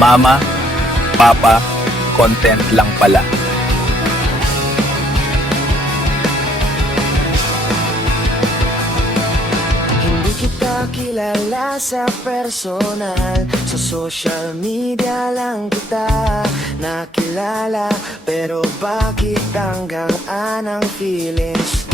Mama, Papa, content lang pala. Hindi kita kilala sa personal, sa social media lang kita nakilala. Pero bakit hanggang anang feelings?